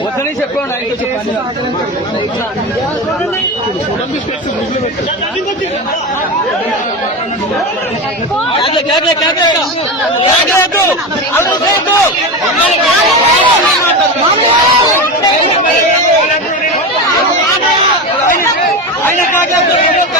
వద్దని చెప్పండి ఆయన చెప్పండి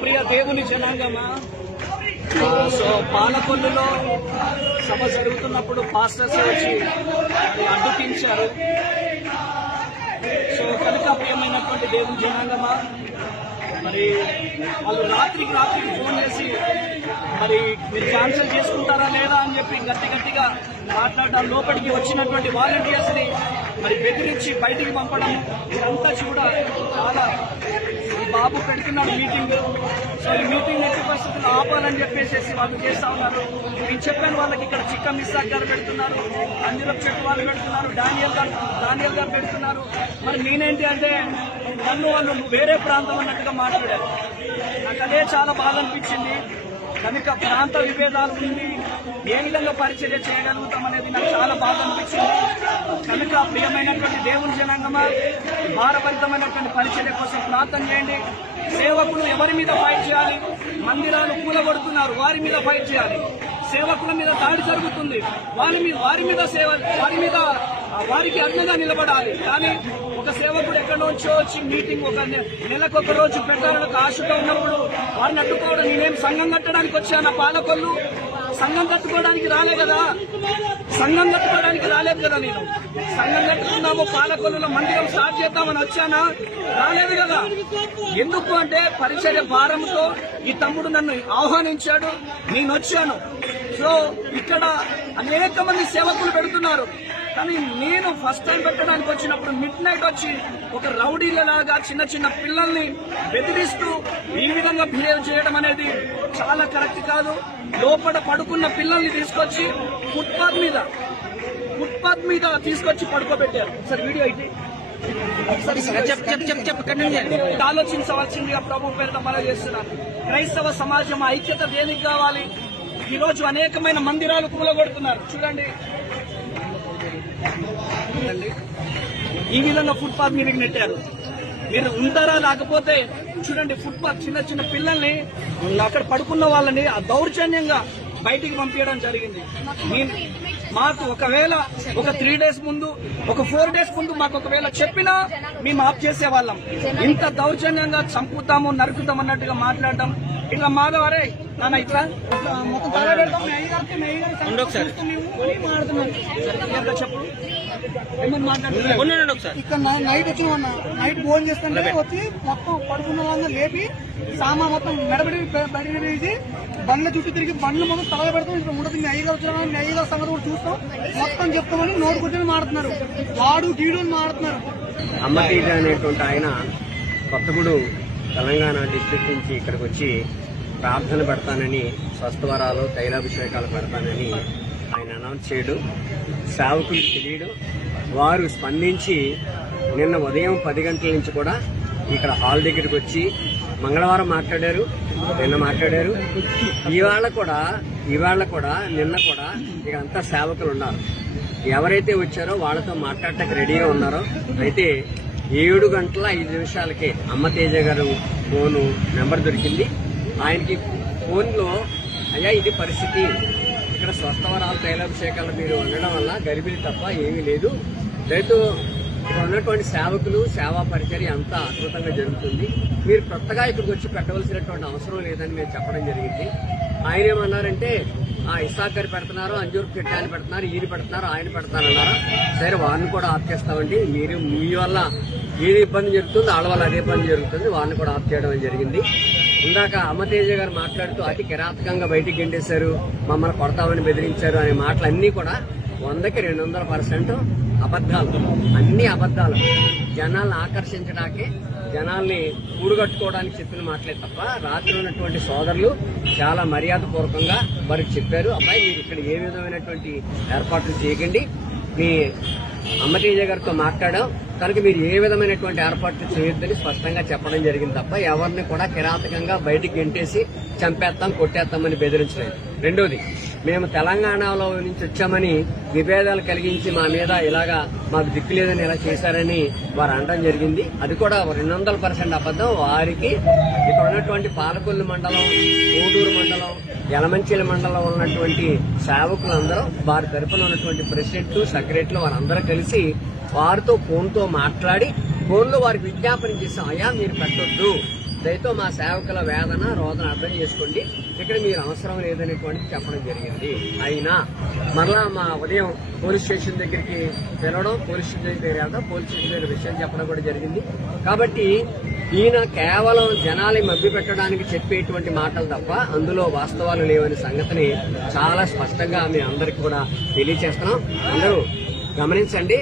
ప్రియ దేవుని జనాంగమా? సో పాలకొల్లులో సభ జరుగుతున్నప్పుడు పాస్టర్స్ వచ్చి అడ్డుకించారు. సో కనుక ప్రియమైనటువంటి దేవుని జనాంగమా మరి వాళ్ళు రాత్రికి రాత్రికి ఫోన్ చేసి మరి మీరు క్యాన్సిల్ చేసుకుంటారా లేదా? అని చెప్పి గట్టి గట్టిగా మాట్లాడడం లోపలికి వచ్చినటువంటి వాలంటీర్స్ని మరి బెదిరించి బయటికి పంపడం ఇదంతా కూడా చాలా బాబు పెడుతున్నాడు మీటింగ్. సో ఈ మీటింగ్ ఎట్టి పరిస్థితులు ఆపాలని చెప్పేసి వాళ్ళు చేస్తా ఉన్నారు. నేను చెప్పాను వాళ్ళకి ఇక్కడ చిక్క మిస్సాక్ గారు పెడుతున్నారు అందులో చెట్టు వాళ్ళు పెడుతున్నారు డానియల్ గారు డానియల్ గారు పెడుతున్నారు. మరి నేనేంటి అంటే నన్ను వాళ్ళు వేరే ప్రాంతం అన్నట్టుగా మాట్లాడారు. నాకు అదే చాలా బాధ అనిపించింది. కనుక ప్రాంత విభేదాలు ఉండి ఏ విధంగా పరిచర్య చేయగలుగుతాం అనేది నాకు చాలా బాధ అనిపించింది. కనుక ప్రియమైనటువంటి దేవుని జనాంగమా భారభరితమైనటువంటి పరిచర్య కోసం ప్రార్థన చేయండి. సేవకులు ఎవరి మీద ఫైట్ చేయాలి? మందిరాలు కూలగొడుతున్నారు వారి మీద ఫైట్ చేయాలి. సేవకుల మీద దాడి జరుగుతుంది వారి మీద వారి మీద సేవ వారి మీద వారికి అండగా నిలబడాలి. కానీ ఒక సేవకుడు ఎక్కడి నుంచో వచ్చి మీటింగ్ ఒక నెలకొక నెలకు ఒక రోజు పెట్టాలని ఆశగా ఉన్నప్పుడు వారిని అడ్డుకోవడం నేనేం సంఘం కట్టడానికి వచ్చాను పాలకొల్లు? సంఘం కట్టుకోవడానికి రాలే కదా. సంఘం కట్టుకోవడానికి రాలేదు కదా నేను. సంఘం కట్టుకున్నాము పాలకొల్లులో మందిరం స్టార్ట్ చేద్దామని వచ్చానా? రాలేదు కదా. ఎందుకు అంటే పరిచయ భారంతో ఈ తమ్ముడు నన్ను ఆహ్వానించాడు. నేను వచ్చాను. సో ఇక్కడ అనేక మంది సేవకులు పెడుతున్నారు. కానీ నేను ఫస్ట్ టైం పెట్టడానికి వచ్చినప్పుడు మిడ్ నైట్ వచ్చి ఒక రౌడీలలాగా చిన్న చిన్న పిల్లల్ని బెదిరిస్తూ ఈ విధంగా బిహేవ్ చేయడం అనేది చాలా కరెక్ట్ కాదు. లోపల పడుకున్న పిల్లల్ని తీసుకొచ్చి ఫుట్పాత్ మీద ఫుట్పాత్ మీద తీసుకొచ్చి పడుకోబెట్టారు. సార్ వీడియో అయితే. ఆలోచించవలసిందిగా ప్రభు పేరుతో మనం చేస్తున్నాను. క్రైస్తవ సమాజం ఐక్యత దేనికి కావాలి? ఈ రోజు అనేకమైన మందిరాలు కూలగొడుతున్నారు. చూడండి. ఈ విధంగా ఫుట్పాత్ మీదకి నెట్టారు. మీరు ఉంటారా లేకపోతే చూడండి ఫుట్పాత్ చిన్న చిన్న పిల్లల్ని అక్కడ పడుకున్న వాళ్ళని ఆ దౌర్జన్యంగా బయటికి పంపించడం జరిగింది. మాకు ఒకవేళ ఒక త్రీ డేస్ ముందు ఒక ఫోర్ డేస్ ముందు మాకు ఒకవేళ చెప్పినా మేము ఆఫ్ చేసే వాళ్ళం ఇంత దౌర్జన్యంగా చంపుతాము నరుకుతాం అన్నట్టుగా మాట్లాడడం. ఇట్లా మాధవరే నాన్న ఇట్లా? చెప్పు? ఇక్కడ నైట్ వచ్చి మొన్న నైట్ భోజనం చేస్తుంటే వచ్చి మొత్తం పడుకున్న వాళ్ళని లేపి సామాన్ మొత్తం మెడబడి బయట వేసి బండ్ల చుట్టూ తిరిగి బండ్లు మొత్తం తల పెడతాం. ఇక్కడ ఉండదు. మీ అయ్యగా వచ్చినా మీ అయ్యగా సంగతి కూడా చూస్తాం. మొత్తం చెప్తామని నోటు కొట్టిన మాడుతున్నారు. వాడు గీడు అని మాడుతున్నారు. అమ్మతీజ అనేటువంటి ఆయన కొత్తగూడు తెలంగాణ డిస్ట్రిక్ట్ నుంచి ఇక్కడికి వచ్చి ప్రార్థన పెడతానని స్వస్థవరాలు తైలాభిషేకాలు పెడతానని ఆయన అనౌన్స్ చేయడం. సేవకులు తెలియడం. వారు స్పందించి నిన్న ఉదయం పది గంటల నుంచి కూడా ఇక్కడ హాల్ దగ్గరికి వచ్చి మంగళవారం మాట్లాడారు నిన్న మాట్లాడారు. ఇవాళ కూడా ఇవాళ కూడా నిన్న కూడా ఇక అంతా సేవకులు ఉన్నారు. ఎవరైతే వచ్చారో వాళ్ళతో మాట్లాడటానికి రెడీగా ఉన్నారో అయితే ఏడు గంటల ఐదు నిమిషాలకే అమ్మ తేజ గారు ఫోను నెంబర్ దొరికింది. ఆయనకి ఫోన్లో అయ్యా ఇది పరిస్థితి. ఇక్కడ స్వస్థవరాలు తైలాభిషేకాలు మీరు ఉండడం వల్ల గరిబిలి తప్ప ఏమీ లేదు. రైతు ఇక్కడ ఉన్నటువంటి సేవకులు సేవా పరిచర్య అంతా అద్భుతంగా జరుగుతుంది. మీరు కొత్తగా ఇక్కడికి వచ్చి పెట్టవలసినటువంటి అవసరం లేదని మేము చెప్పడం జరిగింది. ఆయన ఏమన్నారంటే ఆ ఇసాకర్ పెడుతున్నారు అంజూర్ కిట్టాన్ని పెడుతున్నారు ఈయన పెడుతున్నారు ఆయన పెడతారన్నారు సరే వారిని కూడా ఆఫ్ చేస్తామండి. మీరు మీ వల్ల ఏది ఇబ్బంది జరుగుతుంది వాళ్ళ వల్ల అదే ఇబ్బంది జరుగుతుంది. వారిని కూడా ఆఫ్ చేయడం జరిగింది. ఇందాక అమ్మతేజ గారు మాట్లాడుతూ అతి కిరాతకంగా బయటికి గెంటేశారు మమ్మల్ని కొడతామని బెదిరించారు అనే మాటలన్నీ కూడా వందకి రెండు వందల పర్సెంట్ అబద్ధాలు. అన్ని అబద్ధాలు. జనాల్ని ఆకర్షించడానికి జనాల్ని కూడుగట్టుకోవడానికి చెప్పిన మాటలే తప్ప రాత్రి ఉన్నటువంటి సోదరులు చాలా మర్యాద పూర్వకంగా వారికి చెప్పారు. అబ్బాయి మీరు ఇక్కడ ఏ విధమైనటువంటి ఏర్పాట్లు చేయకండి. మీ అమ్మతేజ గారితో మాట్లాడాం. కనుక మీరు ఏ విధమైనటువంటి ఏర్పాట్లు చేయొద్దని స్పష్టంగా చెప్పడం జరిగింది తప్ప ఎవరిని కూడా కిరాతకంగా బయటికి గెంటేసి చంపేస్తాం కొట్టేస్తామని బెదిరించలేదు. రెండోది మేము తెలంగాణలో నుంచి వచ్చామని విభేదాలు కలిగించి మా మీద ఇలాగా మాకు దిక్కు లేదని ఇలా చేశారని వారు అనడం జరిగింది. అది కూడా రెండు వందల పర్సెంట్ అబద్ధం. వారికి ఇక్కడ ఉన్నటువంటి పాలకొల్లు మండలం కోడూరు మండలం యలమంచిల మండలం ఉన్నటువంటి సేవకులందరూ వారి తరపున ఉన్నటువంటి ప్రెసిడెంట్ సెక్రటరీలు వారందరూ కలిసి వారితో ఫోన్తో మాట్లాడి ఫోన్లో వారికి విజ్ఞాపన చేసాం అయ్యా మీరు పెట్టొద్దు దయతో మా సేవకుల వేదన రోదన అర్థం చేసుకోండి. ఇక్కడ మీరు అవసరం లేదనేటువంటి చెప్పడం జరిగింది. అయినా మరలా మా ఉదయం పోలీస్ స్టేషన్ దగ్గరికి వెళ్ళడం పోలీస్ స్టేషన్ దగ్గర వెళ్దాం పోలీస్ స్టేషన్ దగ్గర విషయం చెప్పడం కూడా జరిగింది. కాబట్టి ఈయన కేవలం జనాలు మభ్య పెట్టడానికి చెప్పేటువంటి మాటలు తప్ప అందులో వాస్తవాలు లేవని సంగతిని చాలా స్పష్టంగా మీ అందరికి కూడా తెలియచేస్తున్నాం. అందరూ గమనించండి.